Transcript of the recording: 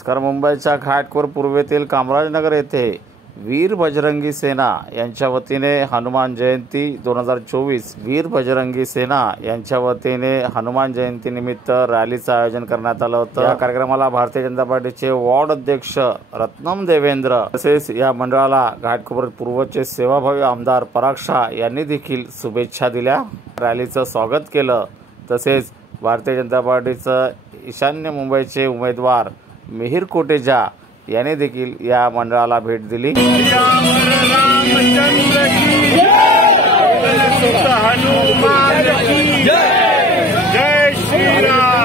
नमस्कार. मुंबईच्या घाटकोपर पूर्वेतील कामराजनगर येथे वीर बजरंगी सेना यांच्या वतीने हनुमान जयंती 2024 वीर बजरंगी सेना यांच्या वतीने हनुमान जयंती निमित्त रॅलीचं आयोजन करण्यात आलं होतं. या कार्यक्रमाला भारतीय जनता पार्टीचे वॉर्ड अध्यक्ष रत्नम देवेंद्र तसेच या मंडळाला घाटकोपर पूर्वचे सेवाभावी आमदार पराग शाह यांनी देखील शुभेच्छा दिल्या. रॅलीचं स्वागत केलं. तसेच भारतीय जनता पार्टीचं ईशान्य मुंबईचे उमेदवार मिहिर कोटेचा याने देखील या मंडळाला भेट दिली. जय श्री राम.